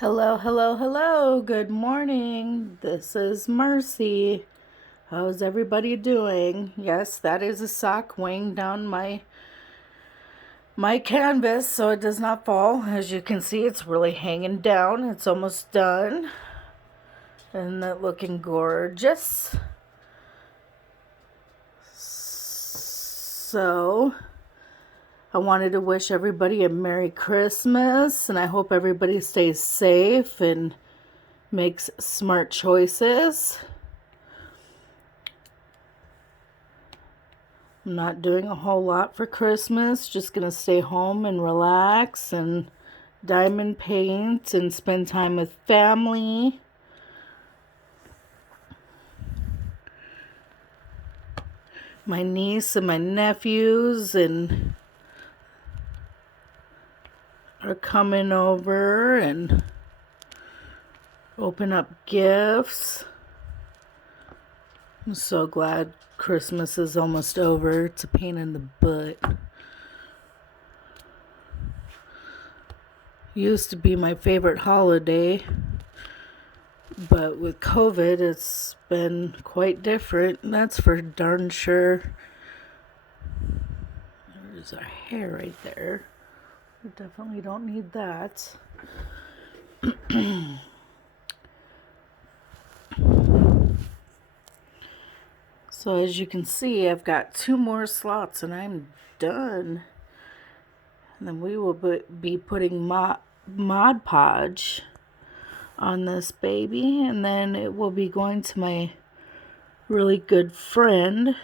Hello, hello, hello. Good morning. This is Mercy. How's everybody doing? Yes, that is a sock weighing down my canvas so it does not fall. As you can see, it's really hanging down. It's almost done. Isn't that looking gorgeous? So, I wanted to wish everybody a Merry Christmas, and I hope everybody stays safe and makes smart choices. I'm not doing a whole lot for Christmas. Just gonna stay home and relax and diamond paint and spend time with family. My niece and my nephews and are coming over and open up gifts. I'm so glad Christmas is almost over. It's a pain in the butt. Used to be my favorite holiday, but with COVID, it's been quite different. That's for darn sure. There's our hair right there. We definitely don't need that. So as you can see, I've got 2 more slots and I'm done. And then we will be putting Mod Podge on this baby, and then it will be going to my really good friend.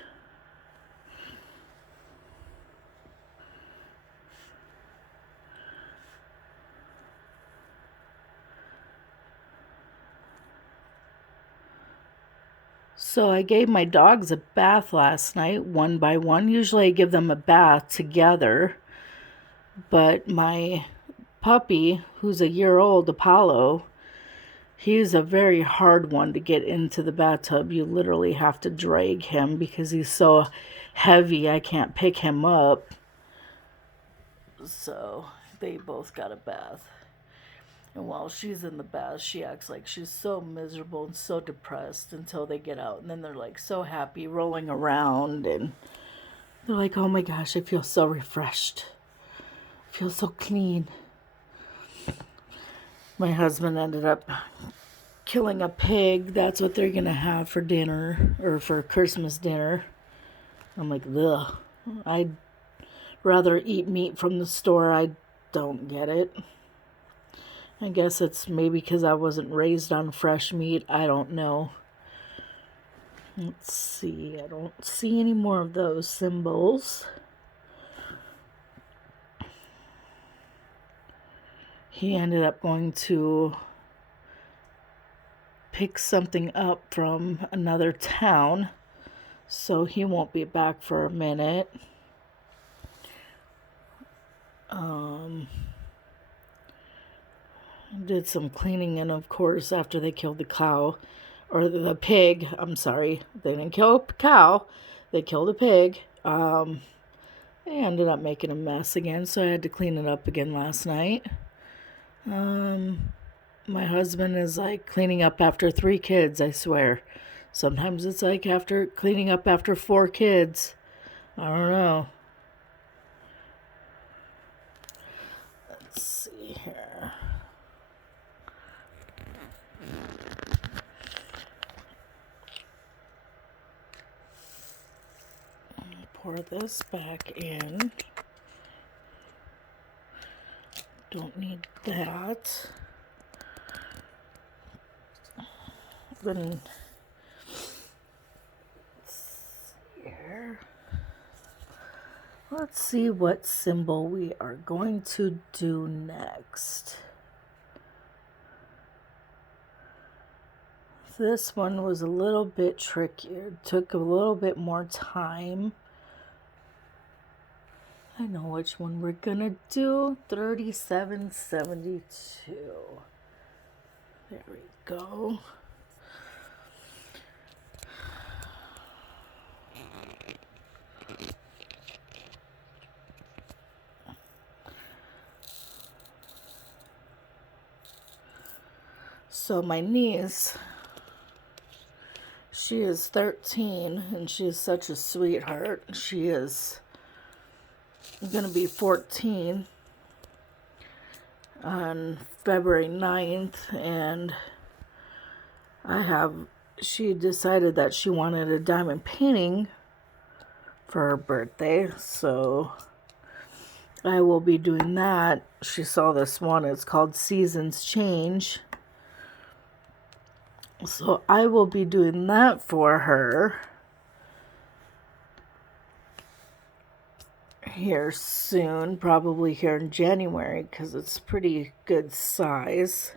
So I gave my dogs a bath last night, one by one. Usually I give them a bath together, but my puppy, who's a year old, Apollo, he's a very hard one to get into the bathtub. You literally have to drag him because he's so heavy I can't pick him up. So they both got a bath. And while she's in the bath, she acts like she's so miserable and so depressed until they get out. And then they're like so happy, rolling around. And they're like, oh my gosh, I feel so refreshed. I feel so clean. My husband ended up killing a pig. That's what they're going to have for dinner or for Christmas dinner. I'm like, ugh. I'd rather eat meat from the store. I don't get it. I guess it's maybe because I wasn't raised on fresh meat. I don't know. Let's see. I don't see any more of those symbols. He ended up going to pick something up from another town, so he won't be back for a minute. Did some cleaning, and of course, after they killed the cow, or the pig, I'm sorry, they didn't kill a cow, they killed a pig. They ended up making a mess again, so I had to clean it up again last night. My husband is like cleaning up after 3 kids, I swear. Sometimes it's like after cleaning up after 4 kids. I don't know. Let's see here. Pour this back in. Don't need that. Then here. Let's see what symbol we are going to do next. This one was a little bit trickier. It took a little bit more time. I know which one we're gonna do. 3772. There we go. So my niece, she is 13 and she is such a sweetheart. She is going to be 14 on February 9th, and she decided that she wanted a diamond painting for her birthday, so I will be doing that. She saw this one, it's called Seasons Change. So I will be doing that for her here soon, probably here in January, because it's pretty good size.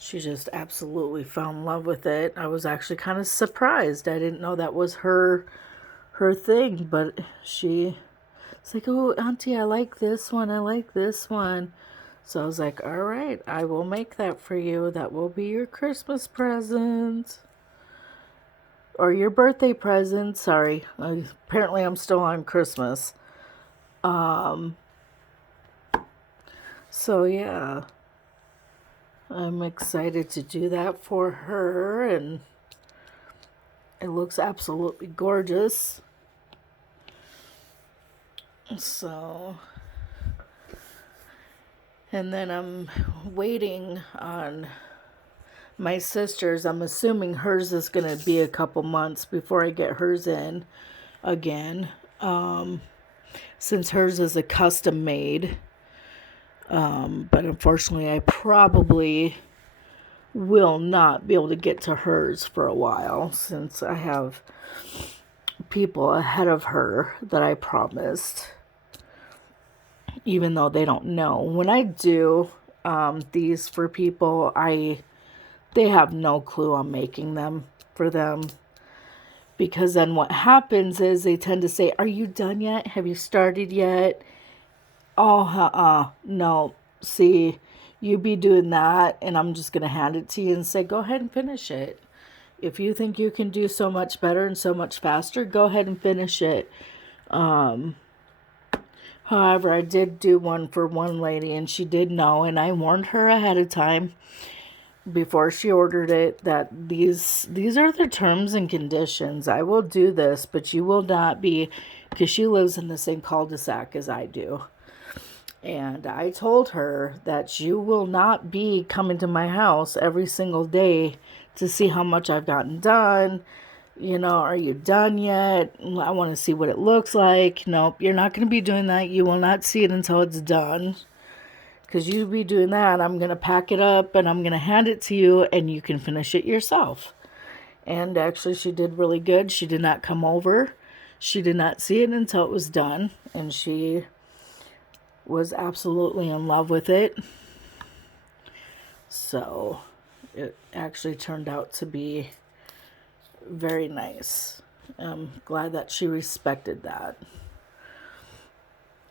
She just absolutely fell in love with it. I was actually kind of surprised. I didn't know that was her thing, but she's like, oh, Auntie, I like this one. I like this one. So I was like, all right, I will make that for you. That will be your Christmas present. Or your birthday present. Sorry. Apparently I'm still on Christmas. So yeah. I'm excited to do that for her, and it looks absolutely gorgeous. So, and then I'm waiting on my sister's. I'm assuming hers is going to be a couple months before I get hers in again, since hers is a custom made. But unfortunately, I probably will not be able to get to hers for a while, since I have people ahead of her that I promised, even though they don't know. When I do these for people, they have no clue I'm making them for them, because then what happens is they tend to say, are you done yet? Have you started yet? Oh, no, see, you be doing that, and I'm just going to hand it to you and say, go ahead and finish it. If you think you can do so much better and so much faster, go ahead and finish it. However, I did do one for one lady, and she did know, and I warned her ahead of time before she ordered it that these are the terms and conditions. I will do this, but you will not be, because she lives in the same cul-de-sac as I do. And I told her that you will not be coming to my house every single day to see how much I've gotten done. You know, are you done yet? I want to see what it looks like. Nope, you're not going to be doing that. You will not see it until it's done. Because you be doing that, I'm going to pack it up and I'm going to hand it to you and you can finish it yourself. And actually, she did really good. She did not come over. She did not see it until it was done. And she was absolutely in love with it. So it actually turned out to be very nice. I'm glad that she respected that.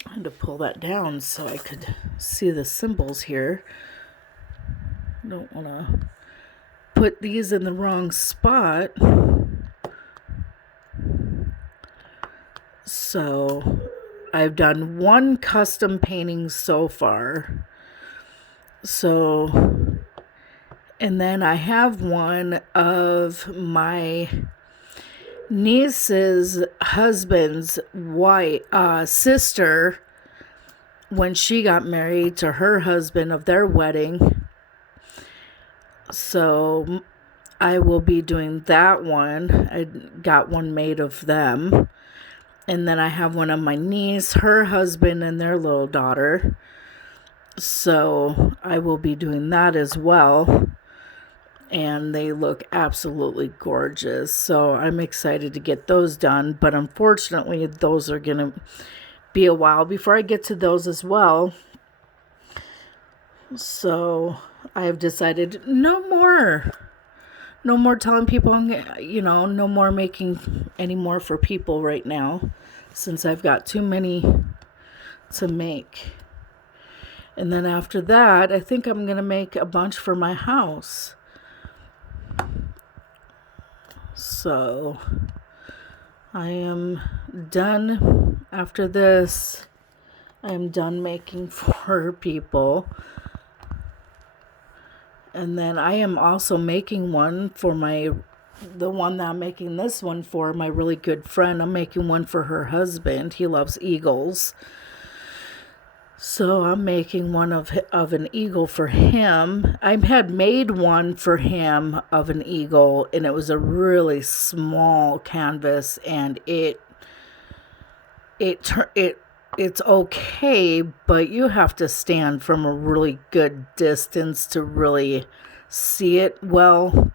I had to pull that down so I could see the symbols here. Don't want to put these in the wrong spot. So I've done one custom painting so far. So, and then I have one of my niece's husband's sister, when she got married to her husband of their wedding. So I will be doing that one. I got one made of them. And then I have one of my niece, her husband, and their little daughter. So I will be doing that as well. And they look absolutely gorgeous. So I'm excited to get those done. But unfortunately, those are going to be a while before I get to those as well. So I have decided no more telling people, no more making any more for people right now, since I've got too many to make. And then after that, I think I'm going to make a bunch for my house. So I am done after this. I'm done making for people. And then I am also making one for the one that I'm making this one for, my really good friend. I'm making one for her husband. He loves eagles. So I'm making one of an eagle for him. I had made one for him of an eagle, and it was a really small canvas, and it's okay, but you have to stand from a really good distance to really see it well.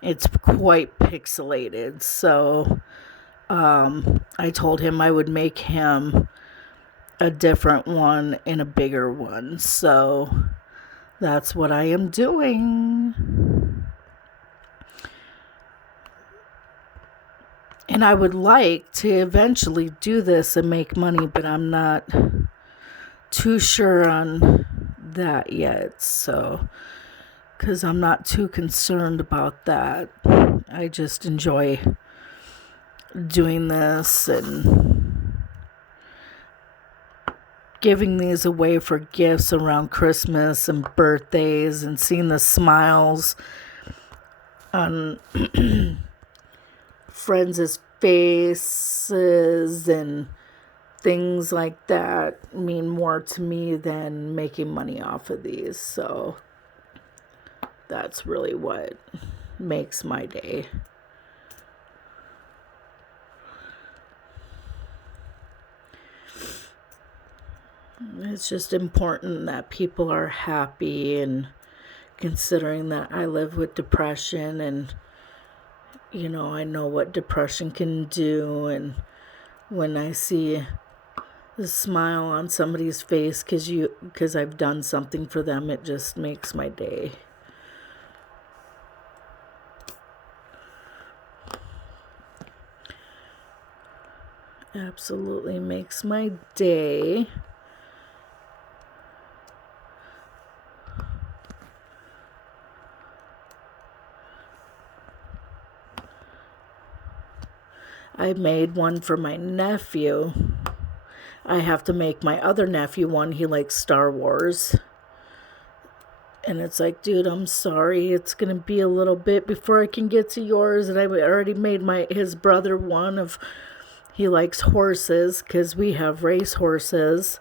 It's quite pixelated, so I told him I would make him a different one and a bigger one. So that's what I am doing. And I would like to eventually do this and make money, but I'm not too sure on that yet. So, because I'm not too concerned about that. I just enjoy doing this and giving these away for gifts around Christmas and birthdays, and seeing the smiles on friends' faces and things like that mean more to me than making money off of these. So that's really what makes my day. It's just important that people are happy, and considering that I live with depression, and I know what depression can do, and when I see the smile on somebody's face because I've done something for them, it just makes my day. Absolutely makes my day. I made one for my nephew. I have to make my other nephew one. He likes Star Wars. And it's like, dude, I'm sorry. It's going to be a little bit before I can get to yours. And I already made his brother one he likes horses, because we have race horses.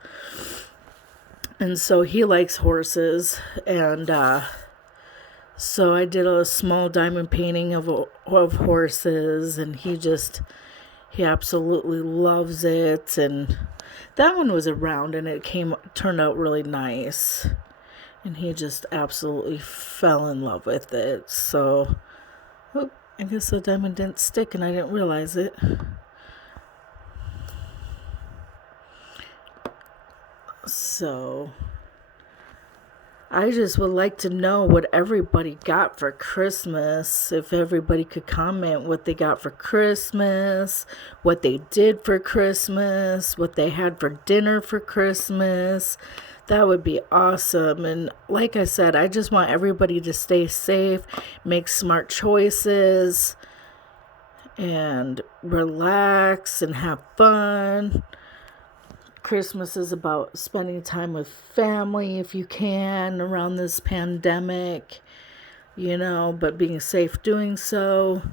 And so he likes horses. And so I did a small diamond painting of horses, and he absolutely loves it. And that one was around, and it turned out really nice, and he just absolutely fell in love with it. So I guess the diamond didn't stick, and I didn't realize it. So I just would like to know what everybody got for Christmas. If everybody could comment what they got for Christmas, what they did for Christmas, what they had for dinner for Christmas. That would be awesome. And like I said, I just want everybody to stay safe, make smart choices, and relax and have fun. Christmas is about spending time with family if you can around this pandemic, but being safe doing so.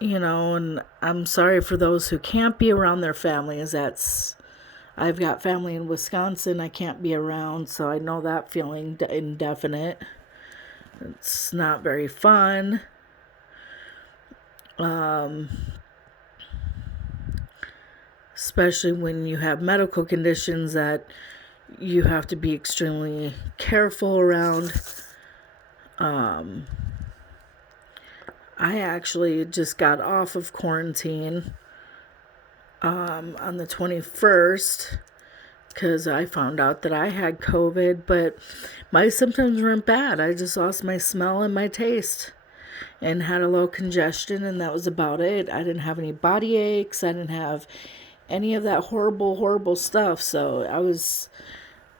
And I'm sorry for those who can't be around their families. I've got family in Wisconsin I can't be around, so I know that feeling indefinite. It's not very fun. Especially when you have medical conditions that you have to be extremely careful around. I actually just got off of quarantine on the 21st, because I found out that I had COVID, but my symptoms weren't bad. I just lost my smell and my taste and had a little congestion, and that was about it. I didn't have any body aches. I didn't have any of that horrible stuff. So I went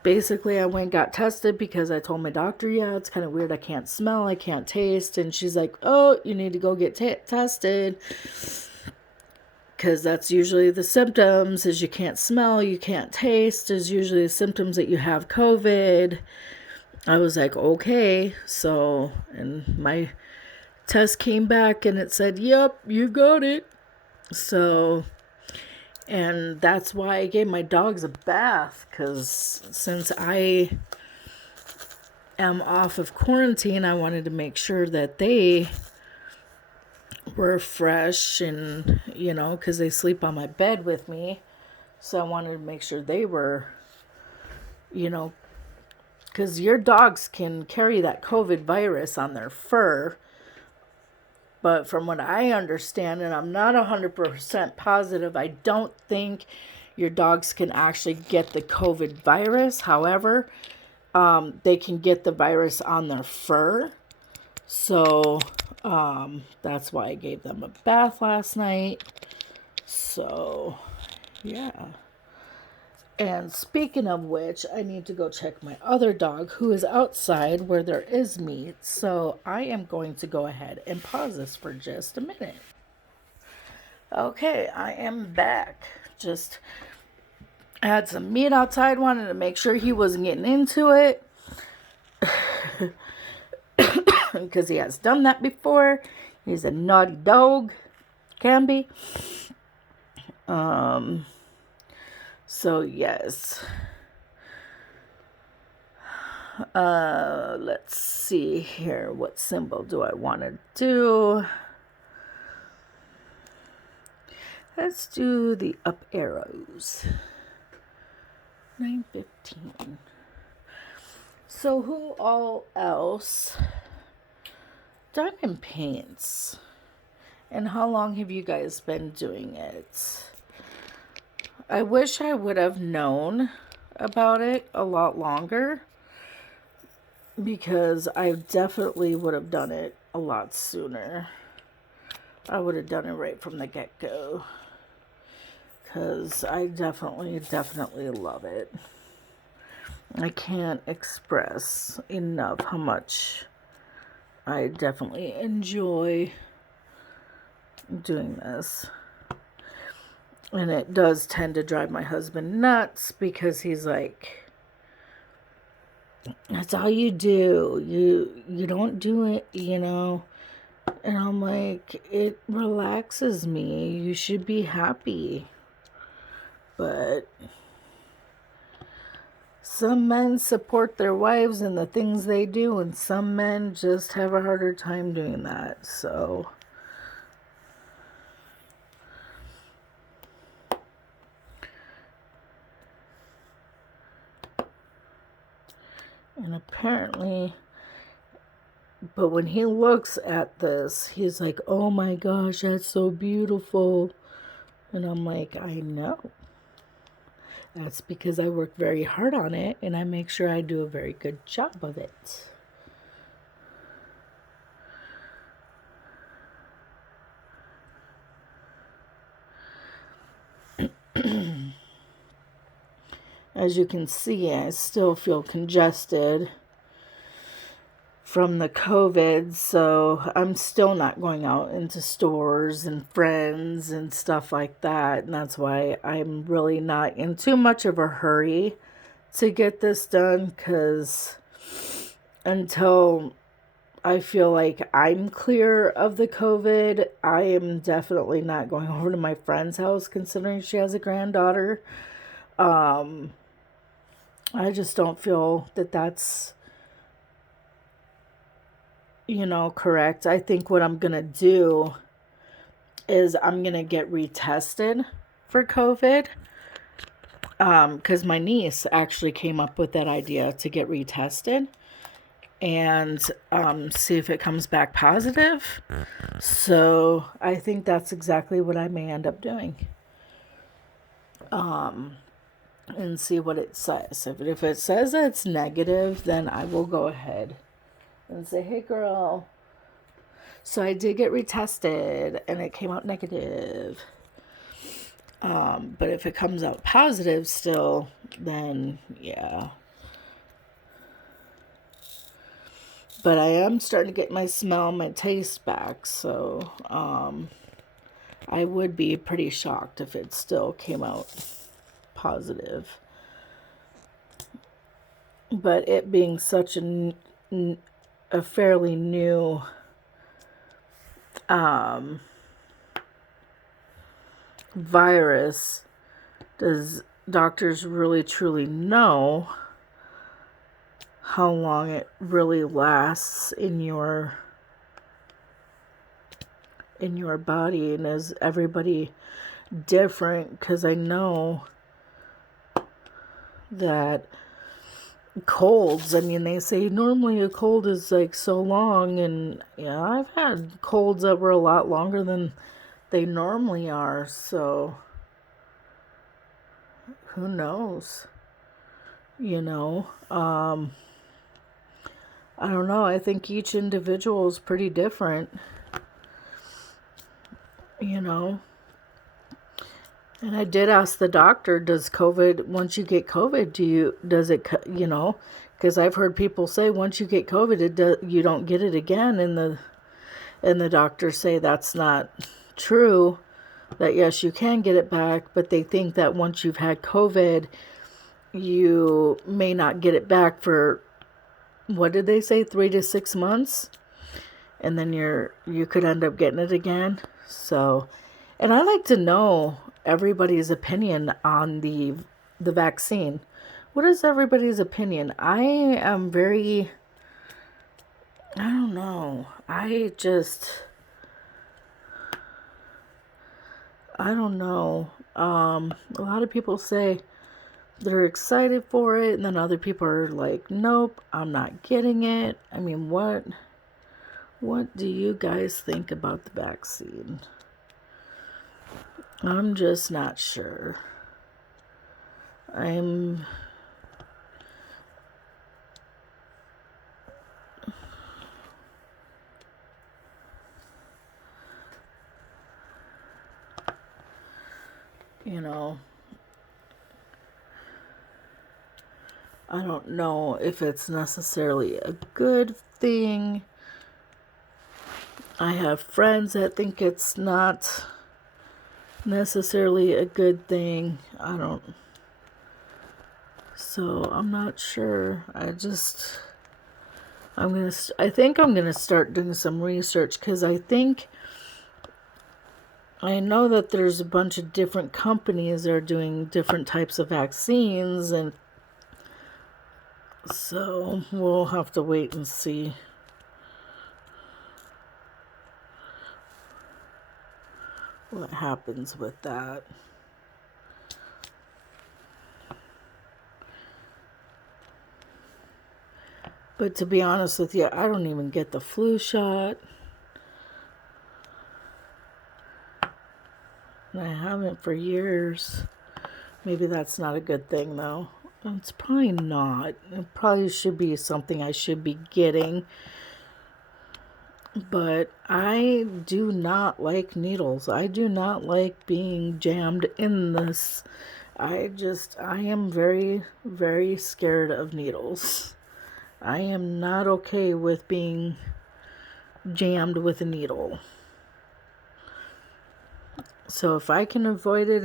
and got tested, because I told my doctor, yeah, it's kind of weird. I can't smell, I can't taste. And she's like, oh, you need to go get tested, because that's usually the symptoms, is you can't smell, you can't taste, is usually the symptoms that you have COVID. I was like, okay. So, and my test came back and it said, yep, you got it. So, and that's why I gave my dogs a bath, because since I am off of quarantine, I wanted to make sure that they were fresh, and because they sleep on my bed with me, so I wanted to make sure they were, because your dogs can carry that COVID virus on their fur. But from what I understand, and I'm not 100% positive, I don't think your dogs can actually get the COVID virus. However, they can get the virus on their fur. So that's why I gave them a bath last night. So, yeah. And speaking of which, I need to go check my other dog who is outside where there is meat. So I am going to go ahead and pause this for just a minute. Okay, I am back. Just had some meat outside, wanted to make sure he wasn't getting into it. Because he has done that before. He's a naughty dog. Can be. So yes. Let's see here. What symbol do I want to do? Let's do the up arrows. 9:15. So who all else? Diamond paints. And how long have you guys been doing it? I wish I would have known about it a lot longer, because I definitely would have done it a lot sooner. I would have done it right from the get-go, because I definitely love it. I can't express enough how much I definitely enjoy doing this. And it does tend to drive my husband nuts, because he's like, that's all you do. You don't do it, And I'm like, it relaxes me. You should be happy. But some men support their wives and the things they do, and some men just have a harder time doing that. So and apparently, but when he looks at this, he's like, oh my gosh, that's so beautiful. And I'm like, I know. That's because I work very hard on it, and I make sure I do a very good job of it. As you can see, I still feel congested from the COVID, so I'm still not going out into stores and friends and stuff like that, and that's why I'm really not in too much of a hurry to get this done, because until I feel like I'm clear of the COVID, I am definitely not going over to my friend's house, considering she has a granddaughter. I just don't feel that that's, correct. I think what I'm going to do is I'm going to get retested for COVID. Because my niece actually came up with that idea to get retested and see if it comes back positive. So I think that's exactly what I may end up doing. And see what it says. If it says that it's negative, then I will go ahead and say, hey girl, so I did get retested and it came out negative. But if it comes out positive still, then yeah. But I am starting to get my smell, my taste back, so I would be pretty shocked if it still came out positive. But it being such a fairly new virus, does doctors really truly know how long it really lasts in your body? And is everybody different? Because I know that colds, I mean, they say normally a cold is like so long, and yeah, I've had colds that were a lot longer than they normally are, so who knows, you know. I don't know, I think each individual is pretty different, you know. And I did ask the doctor, does COVID, once you get COVID, does it, you know, because I've heard people say once you get COVID, you don't get it again. And the doctors say that's not true, that yes, you can get it back, but they think that once you've had COVID, you may not get it back for, what did they say, 3 to 6 months? And then you could end up getting it again. So, and I like to know everybody's opinion on the vaccine. What is everybody's opinion? I don't know. I don't know. A lot of people say they're excited for it, and then other people are like, nope, I'm not getting it. I mean, what do you guys think about the vaccine? I'm just not sure. You know, I don't know if it's necessarily a good thing. I have friends that think it's not necessarily a good thing. So I'm not sure. I think I'm gonna start doing some research, because I know that there's a bunch of different companies that are doing different types of vaccines, and so we'll have to wait and see what happens with that. But to be honest with you, I don't even get the flu shot. And I haven't for years. Maybe that's not a good thing, though. It's probably not. It probably should be something I should be getting. But I do not like needles. I do not like being jammed in this. I am very, very scared of needles. I am not okay with being jammed with a needle. So if I can avoid it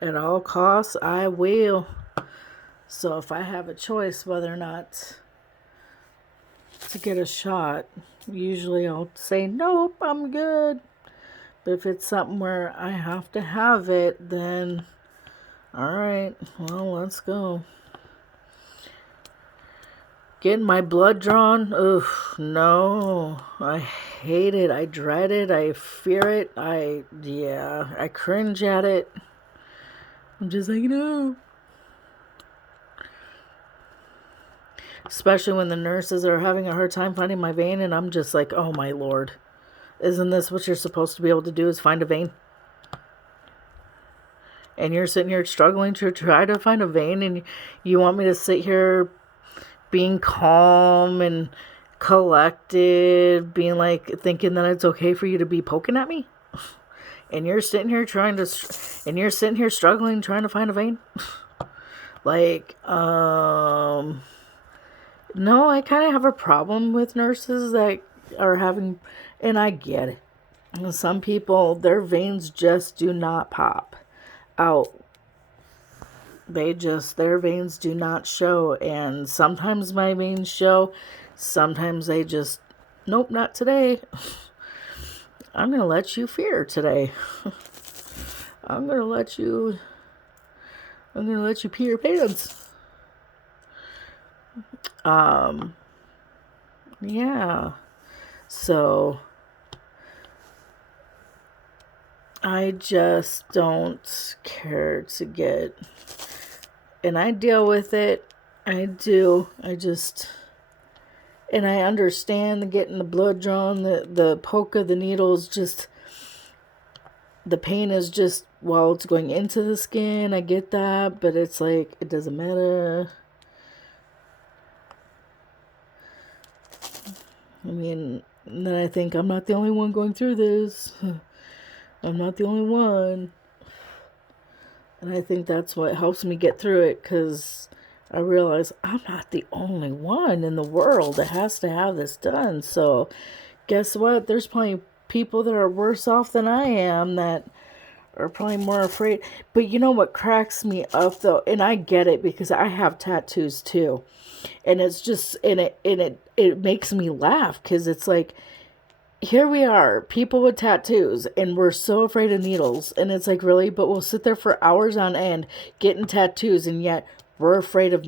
at all costs, I will. So if I have a choice whether or not to get a shot, usually I'll say, nope, I'm good. But if it's something where I have to have it, then all right, well, let's go. Getting my blood drawn? Ugh, no. I hate it. I dread it. I fear it. I cringe at it. I'm just like, no. Especially when the nurses are having a hard time finding my vein, and I'm just like, oh my Lord. Isn't this what you're supposed to be able to do, is find a vein? And you're sitting here struggling to try to find a vein, and you want me to sit here being calm and collected, being like, thinking that it's okay for you to be poking at me? And you're sitting here struggling, trying to find a vein? Like, no, I kind of have a problem with nurses that are having, and I get it. Some people, their veins just do not pop out. Their veins do not show. And sometimes my veins show. Sometimes they just, nope, not today. I'm going to let you fear today. I'm going to let you pee your pants. Yeah. So I just don't care to get, and I deal with it. I do. And I understand the getting the blood drawn, the poke of the needles, just, the pain is just while it's going into the skin. I get that, but it's like, it doesn't matter. I mean, and then I think I'm not the only one going through this. I'm not the only one. And I think that's what helps me get through it, because I realize I'm not the only one in the world that has to have this done. So guess what? There's probably people that are worse off than I am that are probably more afraid. But you know what cracks me up though, and I get it because I have tattoos too. And it's just, and it makes me laugh, because it's like, here we are, people with tattoos, and we're so afraid of needles. And it's like, really? But we'll sit there for hours on end getting tattoos, and yet we're afraid of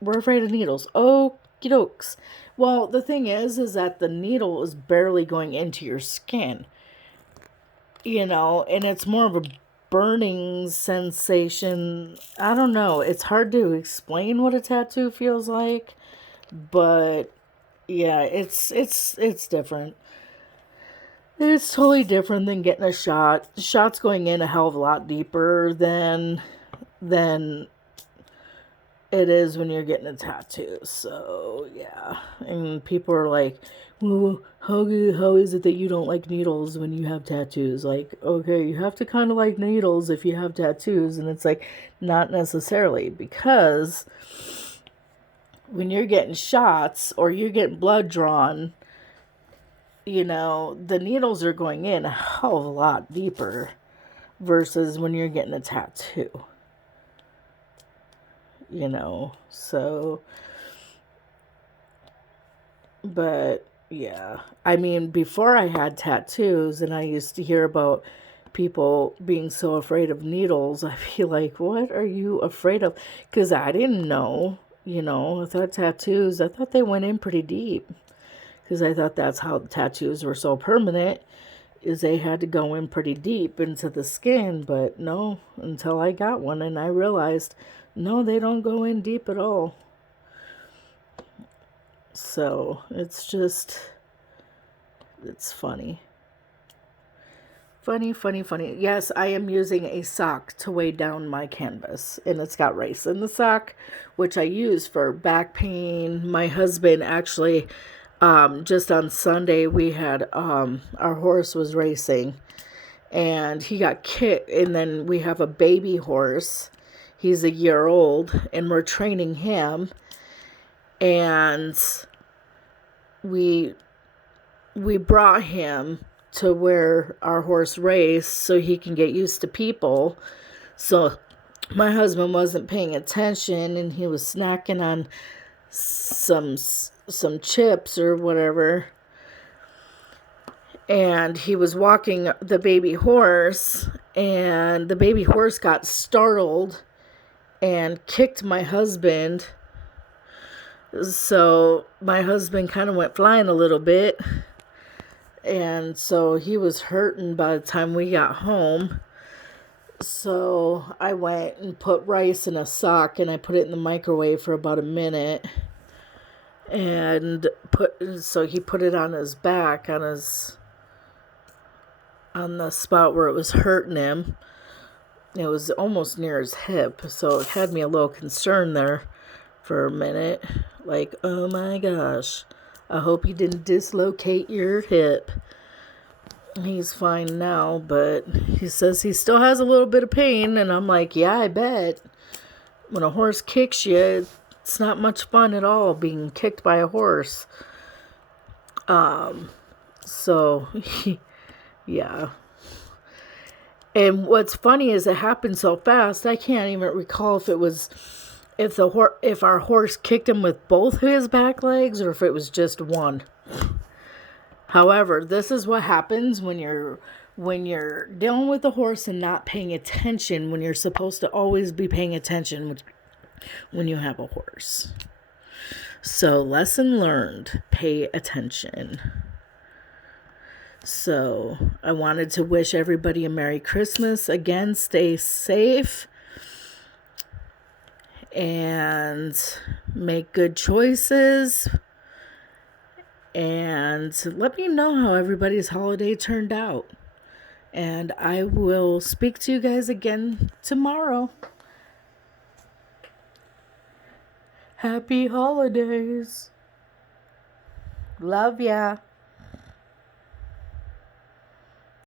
needles. Okie dokes. Well, the thing is that the needle is barely going into your skin, and it's more of a burning sensation. I don't know. It's hard to explain what a tattoo feels like, but yeah, it's different. It's totally different than getting a shot. The shot's going in a hell of a lot deeper than it is when you're getting a tattoo. So yeah, and people are like, well, how is it that you don't like needles when you have tattoos? Like, okay, you have to kind of like needles if you have tattoos. And it's like, not necessarily, because when you're getting shots or you're getting blood drawn, the needles are going in a hell of a lot deeper versus when you're getting a tattoo. So, but yeah, I mean, before I had tattoos and I used to hear about people being so afraid of needles, I feel like, what are you afraid of? Because I didn't know, I thought they went in pretty deep. Because I thought that's how the tattoos were so permanent, is they had to go in pretty deep into the skin. But no, until I got one and I realized, no, they don't go in deep at all. So it's funny. Funny. Yes, I am using a sock to weigh down my canvas, and it's got rice in the sock, which I use for back pain. My husband actually, just on Sunday, we had, our horse was racing, and he got kicked, and then we have a baby horse. He's a year old, and we're training him, and we brought him to where our horse raced so he can get used to people. So my husband wasn't paying attention, and he was snacking on some chips or whatever, and he was walking the baby horse, and the baby horse got startled and kicked my husband. So my husband kind of went flying a little bit, and so he was hurting by the time we got home. So I went and put rice in a sock, and I put it in the microwave for about a minute, and he put it on his back, on the spot where it was hurting him. It was almost near his hip, so it had me a little concerned there for a minute. Like, oh my gosh, I hope you didn't dislocate your hip. He's fine now, but he says he still has a little bit of pain, and I'm like, yeah, I bet. When a horse kicks you, it's not much fun at all being kicked by a horse. So Yeah. And what's funny is it happened so fast, I can't even recall if our horse kicked him with both his back legs or if it was just one. However, this is what happens when you're dealing with a horse and not paying attention when you're supposed to always be paying attention when you have a horse. So, lesson learned, pay attention. So, I wanted to wish everybody a Merry Christmas. Again, stay safe and make good choices. And let me know how everybody's holiday turned out. And I will speak to you guys again tomorrow. Happy holidays. Love ya.